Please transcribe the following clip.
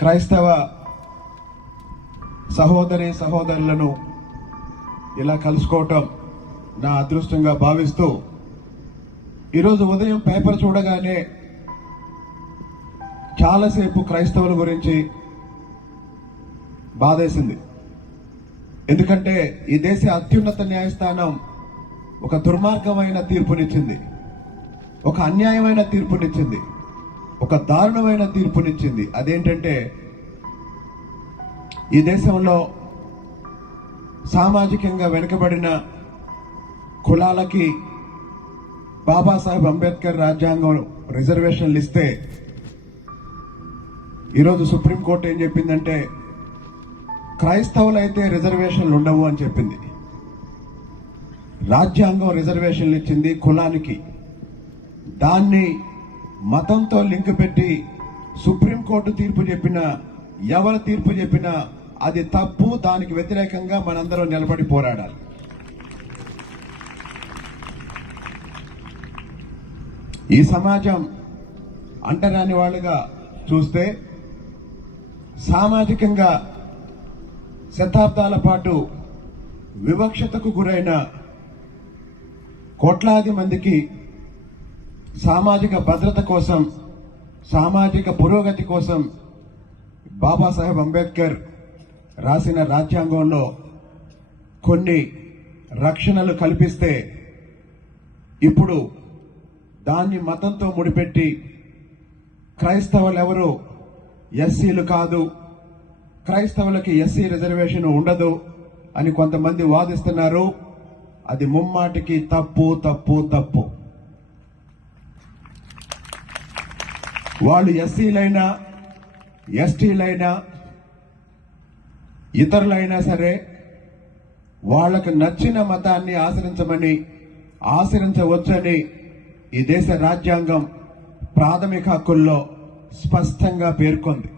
క్రైస్తవ సహోదరి సహోదరులను ఇలా కలుసుకోవటం నా అదృష్టంగా భావిస్తూ ఈరోజు ఉదయం పేపర్ చూడగానే చాలాసేపు క్రైస్తవుల గురించి బాధేసింది. ఎందుకంటే ఈ దేశ అత్యున్నత న్యాయస్థానం ఒక దుర్మార్గమైన తీర్పునిచ్చింది. ఒక అన్యాయమైన తీర్పునిచ్చింది. ఒక దారుణమైన తీర్పునిచ్చింది. అదేంటంటే ఈ దేశంలో సామాజికంగా వెనుకబడిన కులాలకి బాబాసాహెబ్ అంబేద్కర్ రాజ్యాంగం రిజర్వేషన్లు ఇస్తే ఈరోజు సుప్రీంకోర్టు ఏం చెప్పిందంటే క్రైస్తవులైతే రిజర్వేషన్లు ఉండవు అని చెప్పింది. రాజ్యాంగం రిజర్వేషన్లు ఇచ్చింది కులానికి. దాన్ని మతంతో లింక్ పెట్టి సుప్రీంకోర్టు తీర్పు చెప్పిన ఎవరు తీర్పు చెప్పినా అది తప్పు దానికి వ్యతిరేకంగా మనందరం నిలబడి పోరాడాలి. ఈ సమాజం అంటరాని వాళ్ళుగా చూస్తే సామాజికంగా శతాబ్దాల పాటు వివక్షతకు గురైన కోట్లాది మందికి సామాజిక భద్రత కోసం సామాజిక పురోగతి కోసం బాబాసాహెబ్ అంబేద్కర్ రాసిన రాజ్యాంగంలో కొన్ని రక్షణలు కల్పిస్తే ఇప్పుడు దాన్ని మతంతో ముడిపెట్టి క్రైస్తవులు ఎవరు ఎస్సీలు కాదు క్రైస్తవులకి ఎస్సీ రిజర్వేషన్ ఉండదు అని కొంతమంది వాదిస్తున్నారు. అది ముమ్మాటికి తప్పు తప్పు తప్పు. వాళ్ళు ఎస్సీలైనా ఎస్టీలైనా ఇతరులైనా సరే వాళ్ళకు నచ్చిన మతాన్ని ఆచరించమని ఆచరించవచ్చని ఈ దేశ రాజ్యాంగం ప్రాథమిక హక్కుల్లో స్పష్టంగా పేర్కొంది.